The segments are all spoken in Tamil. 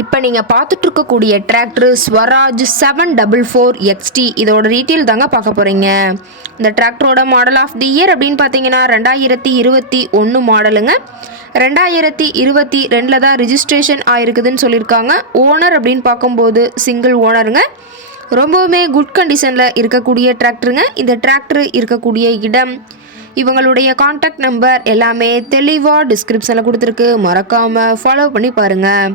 இப்போ நீங்கள் பார்த்துட்டு இருக்கக்கூடிய tractor Swaraj seven double four XT இதோட டீட்டெயில் தாங்க பார்க்க போகிறீங்க இந்த டிராக்டரோட மாடல் ஆஃப் தி இயர் அப்படின்னு பார்த்தீங்கன்னா ரெண்டாயிரத்தி இருபத்தி ஒன்று மாடலுங்க ரெண்டாயிரத்தி இருபத்தி ரெண்டில் தான் ரிஜிஸ்ட்ரேஷன் ஆயிருக்குதுன்னு சொல்லியிருக்காங்க. ஓனர் அப்படின்னு பார்க்கும்போது சிங்கிள் ஓனருங்க ரொம்பவுமே குட் கண்டிஷனில் இருக்கக்கூடிய டிராக்டருங்க இந்த டிராக்டர் இருக்கக்கூடிய இடம் இவங்களுடைய காண்டாக்ட் நம்பர் எல்லாமே தெளிவாக டிஸ்கிரிப்ஷனில் கொடுத்துருக்கு. மறக்காமல் ஃபாலோ பண்ணி பாருங்கள்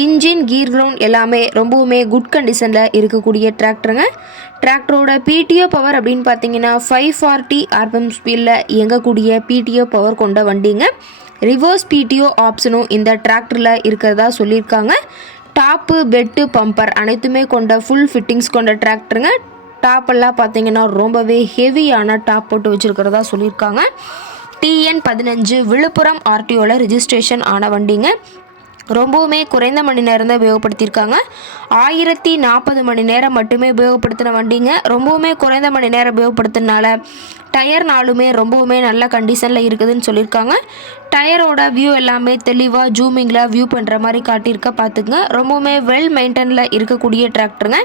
இன்ஜின் கீர் கிரவுண்ட் எல்லாமே ரொம்பவுமே குட் கண்டிஷனில் இருக்கக்கூடிய டிராக்டருங்க டிராக்டரோட பிடிஓ பவர் அப்படின்னு பார்த்தீங்கன்னா ஃபைவ் ஃபார்ட்டி ஆர்பிஎம் ஸ்பீடில் இயங்கக்கூடிய பிடிஓ பவர் கொண்ட வண்டிங்க. ரிவர்ஸ் பிடிஓ ஆப்ஷனும் இந்த டிராக்டரில் இருக்கிறதா சொல்லியிருக்காங்க. டாப்பு பெட்டு பம்பர் அனைத்துமே கொண்ட ஃபுல் ஃபிட்டிங்ஸ் கொண்ட டிராக்டருங்க டாப்பெல்லாம் பார்த்தீங்கன்னா ரொம்பவே ஹெவியான டாப் போட்டு வச்சுருக்கிறதா சொல்லியிருக்காங்க. டிஎன் பதினஞ்சு விழுப்புரம் ஆர்டிஓவில் ரிஜிஸ்ட்ரேஷன் ஆன வண்டிங்க. ரொம்பவுமே குறைந்த மணி நேரம் தான் உபயோகப்படுத்தியிருக்காங்க. ஆயிரத்தி நாற்பது மணி நேரம் மட்டுமே உபயோகப்படுத்தின வண்டிங்க. ரொம்பவுமே குறைந்த மணி நேரம் உபயோகப்படுத்தினால டயர் நாளுமே ரொம்பவுமே நல்ல கண்டிஷனில் இருக்குதுன்னு சொல்லியிருக்காங்க. டயரோட வியூ எல்லாமே தெளிவாக ஜூமிங்கில் வியூ பண்ணுற மாதிரி காட்டியிருக்க பார்த்துங்க ரொம்பவுமே வெல் மெயின்டெனில் இருக்கக்கூடிய டிராக்டருங்க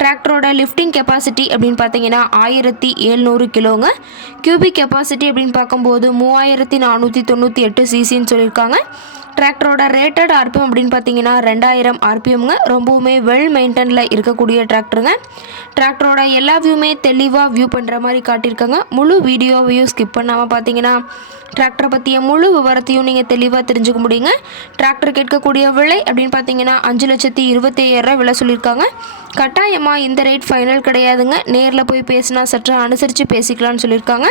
டிராக்டரோட லிஃப்டிங் கெப்பாசிட்டி அப்படின்னு பார்த்தீங்கன்னா ஆயிரத்தி எழுநூறு கிலோங்க. கியூபிக் கெப்பாசிட்டி அப்படின்னு பார்க்கும்போது மூவாயிரத்தி நானூற்றி தொண்ணூற்றி எட்டு சிசின்னு சொல்லியிருக்காங்க. டிராக்டரோட ரேட்டட் ஆர்பிஎம் அப்படின்னு பார்த்தீங்கன்னா ரெண்டாயிரம் ஆர்பிஎம்ங்க ரொம்பவுமே வெல் மெயின்டெனில் இருக்கக்கூடிய டிராக்டருங்க டிராக்டரோட எல்லா வியூமே தெளிவாக வியூ பண்ணுற மாதிரி காட்டியிருக்காங்க. முழு வீடியோவையும் ஸ்கிப் பண்ணாமல் பார்த்தீங்கன்னா டிராக்டரை பற்றிய முழு விவரத்தையும் நீங்கள் தெளிவாக தெரிஞ்சுக்க முடியுங்க. டிராக்டர் கேட்கக்கூடிய விலை அப்படின்னு பார்த்தீங்கன்னா அஞ்சு லட்சத்தி இருபத்தி ஐயாயிரம் விலை சொல்லியிருக்காங்க. கட்டாயமாக இந்த ரேட் ஃபைனல் கிடையாதுங்க. நேரில் போய் பேசினா சற்று அனுசரித்து பேசிக்கலாம்னு சொல்லியிருக்காங்க.